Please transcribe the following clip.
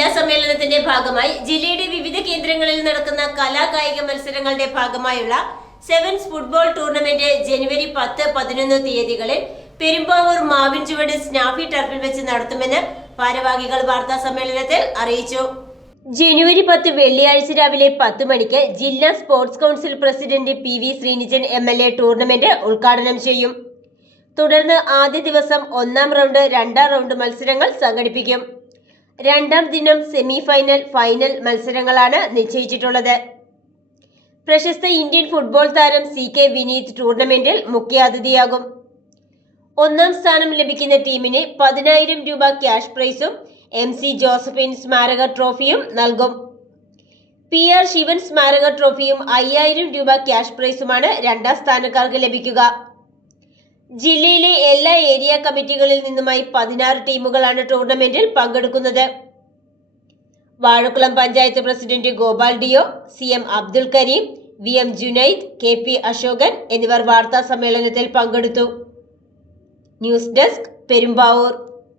ജില്ലാ സമ്മേളനത്തിന്റെ ഭാഗമായി ജില്ലയുടെ വിവിധ കേന്ദ്രങ്ങളിൽ നടക്കുന്ന കലാകായിക മത്സരങ്ങളുടെ ഭാഗമായുള്ള സെവൻസ് ഫുട്ബോൾ ടൂർണമെന്റ് ജനുവരി 10-11 തീയതികളിൽ പെരുമ്പാവൂർ മാവിൻചുവട് സ്നാഫി ടർഫിൽ വെച്ച് നടത്തുമെന്ന് ഭാരവാഹികൾ വാർത്താ സമ്മേളനത്തിൽ അറിയിച്ചു. ജനുവരി 10 വെള്ളിയാഴ്ച രാവിലെ 10 മണിക്ക് ജില്ലാ sports council president PV Sreenijan MLA tournament ഉദ്ഘാടനം ചെയ്യും. തുടർന്ന് ആദ്യ ദിവസം 1-ാം റൗണ്ട്, 2-ാം റൗണ്ട് മത്സരങ്ങൾ സംഘടിപ്പിക്കും. 2-ാം ദിനം സെമി ഫൈനൽ, ഫൈനൽ മത്സരങ്ങളാണ് നിശ്ചയിച്ചിട്ടുള്ളത്. പ്രശസ്ത ഇന്ത്യൻ ഫുട്ബോൾ താരം CK വിനീത് ടൂർണമെന്റിൽ മുഖ്യാതിഥിയാകും. 1-ാം സ്ഥാനം ലഭിക്കുന്ന ടീമിന് 10,000 രൂപ ക്യാഷ് പ്രൈസും MC ജോസഫിൻ സ്മാരക ട്രോഫിയും നൽകും. PR ശിവൻ സ്മാരക ട്രോഫിയും 5,000 രൂപ ക്യാഷ് പ്രൈസുമാണ് 2-ാം സ്ഥാനക്കാർക്ക് ലഭിക്കുക. ജില്ലയിലെ എല്ലാ ഏരിയ കമ്മിറ്റികളിൽ നിന്നുമായി 16 ടീമുകളാണ് ടൂർണമെന്റിൽ പങ്കെടുക്കുന്നത്. Vazhakulam panchayat president Gopal DO, CM Abdul Kareem, VM Junaid, KP Ashokan എന്നിവർ വാർത്താ സമ്മേളനത്തിൽ പങ്കെടുത്തു. News desk, Perumbavoor.